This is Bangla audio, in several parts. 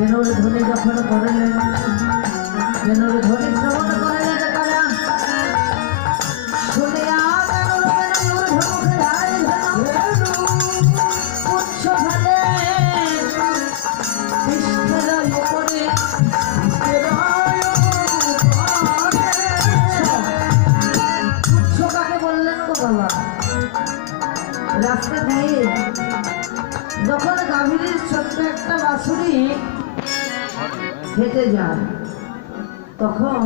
বেনুর ধ্বনি যখন করলেন, বেনুর ধ্বনি শ্রবণ করলেন তারা শুনিয়া উচ্চ ভালে কৃষ্ণের উপরে উচ্চ কাকে বললেন গো বাবা? রাস্তা দিয়ে যখন গাভীর ছোট্ট একটা বাছুরি হেঁটে যায়, তখন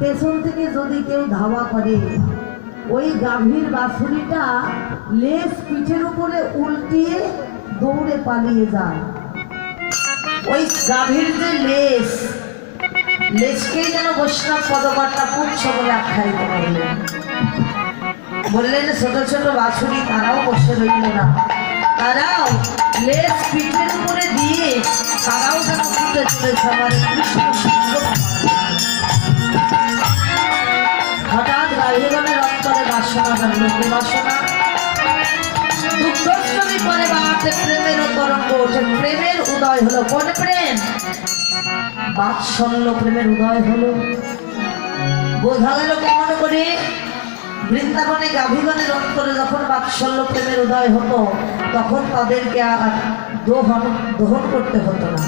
পেছন থেকে যদি কেউ ধাওয়া করে, ওই গাভীর বাছুরিটা লেজ পিঠের উপরে উল্টিয়ে দৌড়ে পালিয়ে যায়। ওই গাভীর যে লেজকেই যেন বৈষ্ণব পদকর্তা পুচ্ছ বলে আখ্যায়িত করলেন। বললেন ছোট ছোট বাছুরি তারাও বসে রইল না, তারাও লেজ পিঠের উপরে দিয়ে তারাও যেন ছুটে চলেছে আমার কৃষ্ণ সঙ্গ। হঠাৎ গাভীগণের অন্তরে বাসনা জানল, কি বাসনা? দুঃখশ্রমী পরে বাড়াতে প্রেমের তরঙ্গ ওঠে, প্রেমের উদয় হলো। কোন প্রেম? বাৎসল্য প্রেমের উদয় হলো। বোঝা গেল কেমন করে? বৃন্দাবনে গাভীগণের অন্তরে যখন বাৎসল্য প্রেমের উদয় হতো, তখন তাদেরকে আর দহন করতে হতো না।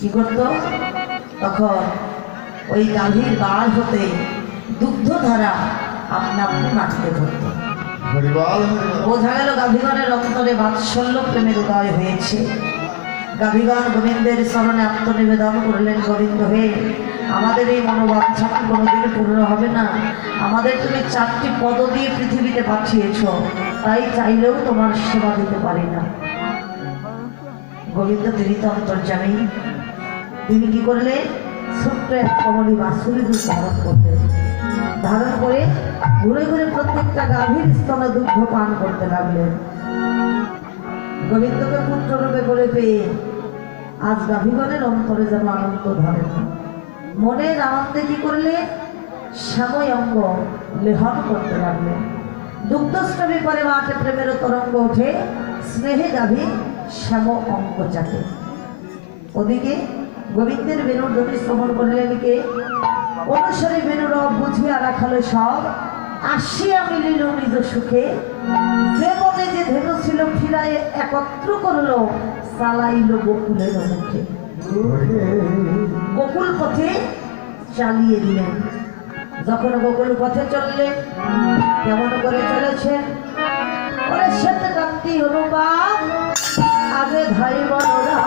কি করত? তখন ওই গাভীর বাল হতে দুগ্ধধারা আপনা আপনি মাটিতে ধরত। বোঝা গেল গাভীগণের অন্তরে বাৎসল্য প্রেমের উদয় হয়েছে। গাভীগণ গোবিন্দের চরণে আত্মনিবেদন করলেন, গোবিন্দ হে, আমাদের এই মনোবাঞ্ছা কোনোদিন পূর্ণ হবে না। আমাদের তুমি 4টি পদ দিয়ে পৃথিবীতে পাঠিয়েছ, তাই চাইলেও তোমার সেবা দিতে পারি না। গোবিন্দ তিনি তো অন্তর্যামী, তিনি কি করলে? ছোট্ট এক কমলী বাছুরি রূপ ধারণ করলেন। ধারণ করে ঘুরে ঘুরে প্রত্যেকটা গাভীর স্তনে দুগ্ধ পান করতে লাগলেন। গোবিন্দকে পুত্ররূপে করে পেয়ে আজ গাভীগণের অন্তরে যেন আনন্দ ধরে না। মনের আনন্দে কি করলে? শ্যাময় অঙ্গ লেহন করতে লাগলেন। দুগ্ধশ্রমী পরে মাঠে প্রেমের তরঙ্গ ওঠে, স্নেহে গাভী শ্যাম অঙ্গ চাকে। ওদিকে গোবিন্দের বেনুর ধ্বনি শ্রবণ করলেন কে? অনুসারী বেনুর বুঝিয়া রাখালো সব, আসিয়া মিলিল নিজ সুখে। যে বনে যে ধেনু ছিল ফিরায় একত্র করলো, চালাইল গোকুলের মুখে। গোকুল পথে চালিয়ে দিলেন। যখন গোকুল পথে চললেন, কেমন করে চলেছেন? ওরে সেতে কান্তি হলো বাপ, আগে ধাই বড়রা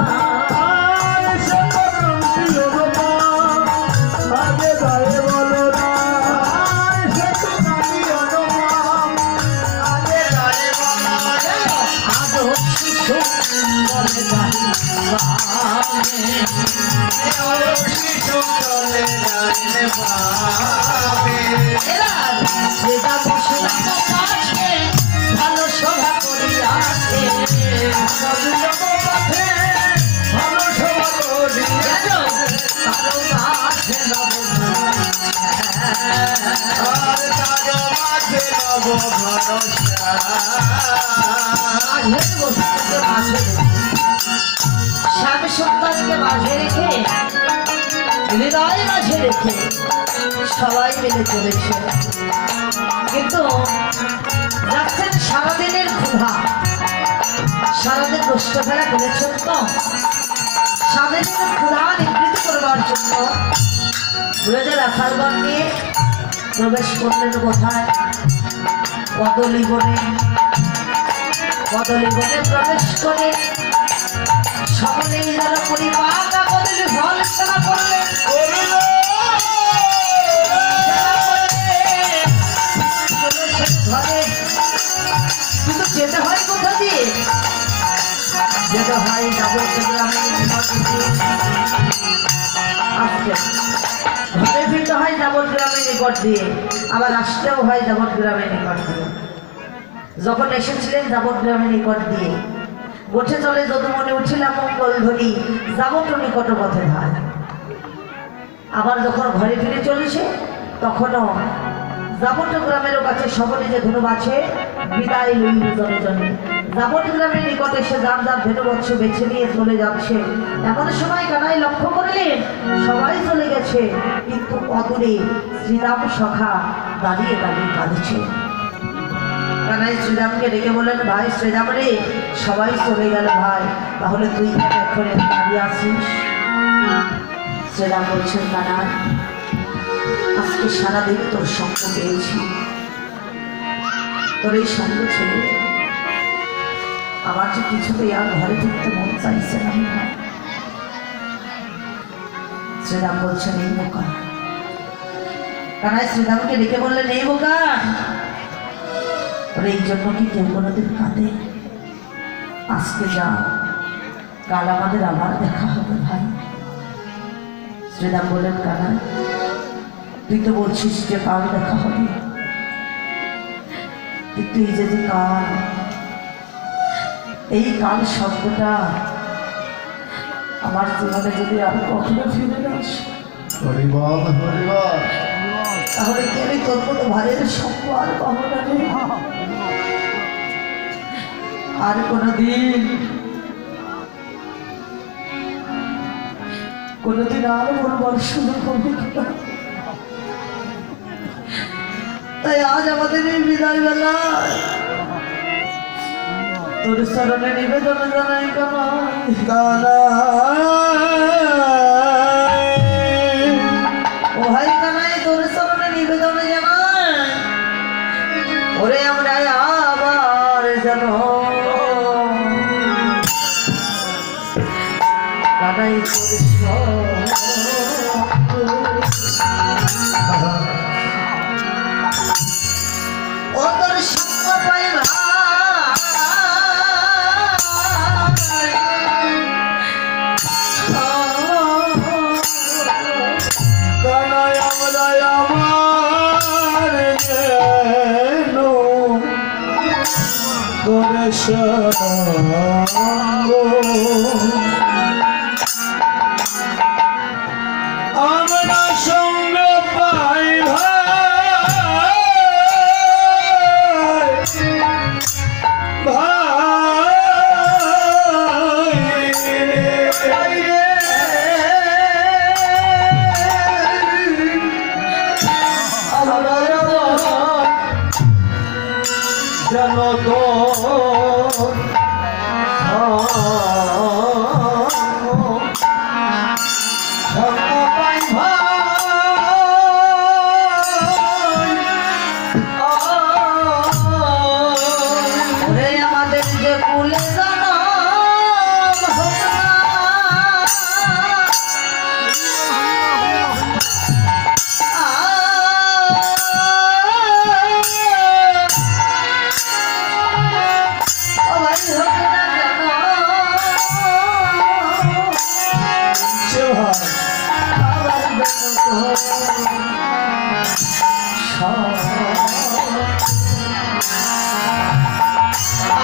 ভালো শোভা করিয়াছে, ভালো শোভা করিয়াছে স্বামী সন্তানকে মাঝে রেখে, হৃদয় মাঝে রেখে সবাই মিলে চলেছে। কিন্তু যাচ্ছেন সারাদিনের ক্ষুধা, সারাদিন দুষ্ট খেলা করেছেন তো, সারাদিনের ক্ষুধা নিবৃত্ত করবার জন্য ব্রজের আখারগণ নিয়ে প্রবেশ করলেন কোথায়? কদলী বনে। কদলী বনে প্রবেশ করে সকলেই যেন পরিবার কদলী ফল সেবা করলেন। কিন্তু যেতে হয় কোথা দিয়ে? যেতে হয় যাবজ্জীবনের নিকট দিয়ে আসতে, ঘরে ফিরতে হয় যাবজ্জীবনের নিকট দিয়ে, আবার আসতেও হয় যাবজ্জীবনের নিকট দিয়ে। যখন এসেছিলেন যাবজ্জীবনের নিকট দিয়ে, উঠে চলে যদুমণি উঠিলাম মঙ্গল ধ্বনি যাবত নিকট পথে ধার। আবার যখন ঘরে ফিরে চলেছে তখনও যাবত গ্রামের কাছে সকলে যে ধনু আছে বিদায় লইল জনে জনে। যাবত গ্রামের নিকটে সে যার যার ধনুবৎস বেছে নিয়ে চলে যাচ্ছে। এমন সময় কানাই লক্ষ্য করলেন সবাই চলে গেছে, কিন্তু অদূরে শ্রীরাম সখা দাঁড়িয়ে দাঁড়িয়ে কাঁদছে। কানাই শ্রীরামকে ডেকে বললেন, ভাই শ্রীরাম রে, সবাই চলে গেল ভাই, তাহলে তুই এখন দাঁড়িয়ে আসিস? শ্রীরাম বলছেন, কানাই আজকে সারাদিন তোর সঙ্গ পেয়েছি, তোর এই সঙ্গ ছেড়ে আমার যে কিছুতেই আর ঘরে ঢুকতে মন চাইছে না। শ্রীরাম বলছেন, এই বোকা। কানাই শ্রীরামকে ডেকে বললেন, এই বোকা, এই জন্য কি কেউ কোনোদিন কাঁদে? আজকে যা, কাল আমাদের আবার দেখা হবে ভাই। শ্রীরাম বললেন, কানাই তুই তো বলছিস যে কাল দেখা হবে, কিন্তু এই যে কাল, এই কাল শব্দটা আমার জীবনে যদি আর কখনো ফিরে না আসে, তাহলে কি আমি তোর মতো ভাইয়ের সঙ্গ আর পাবো না রে? আর কোনদিন আর বলবার সুযোগ হবে কিনা? তাই আজ আমাদের এই বিদায় বেলা তোর চরণে নিবেদন জানাই ও ভাই কানাই, তোর চরণে নিবেদন জানাই, ওরে আমরা আবার যেন কানাই ও তোর সঙ্গ পাই আমরা সঙ্গে পাই জানো তো আমাদের যে কুলে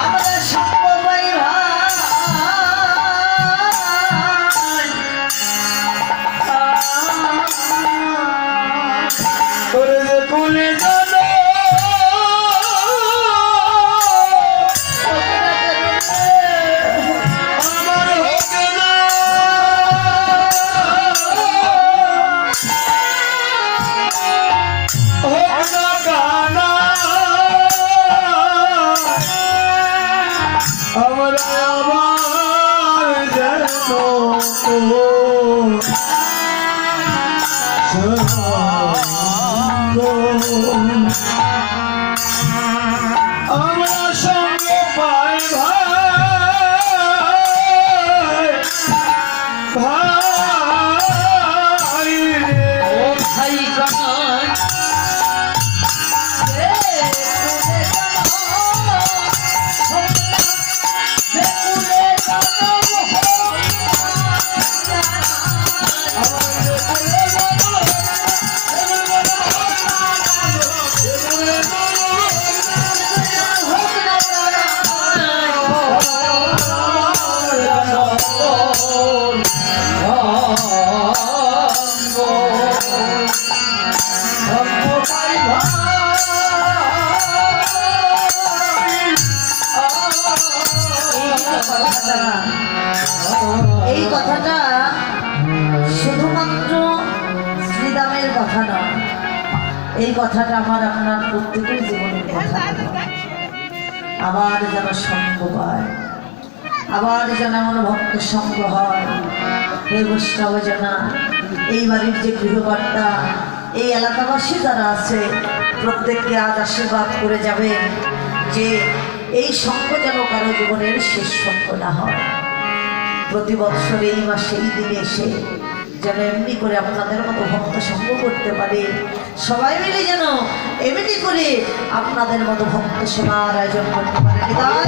আমরা সঙ্গ পাই করে যে কুলে জানো আমার হবে না হোক না গানা আমরা আবার যেন আমরা সঙ্গে পাই ভাই ও ভাই কানাই রে কুলে কথাটা শুধুমাত্র শ্রীরামের কথা নয়, এই কথাটা আমার আপনার প্রত্যেকের জীবনের কথা। আবার যেন সঙ্গ পায়, আবার যেন এমন ভক্ত সঙ্গ হয়। হে বৈষ্ণব জনা, এই বাড়ির যে গৃহকর্তা, এই এলাকাবাসী যারা আছে, প্রত্যেককে আজ আশীর্বাদ করে যাবেন যে এই সঙ্গ যেন কারো জীবনের শেষ সঙ্গ না হয়। প্রতি বৎসর এই মাসে এই দিনে এসে যেন এমনি করে আপনাদের মতো ভক্ত সঙ্গ করতে পারে, সবাই মিলে যেন এমনি করে আপনাদের মতো ভক্ত সেবার আয়োজন করতে পারে। হৃদয়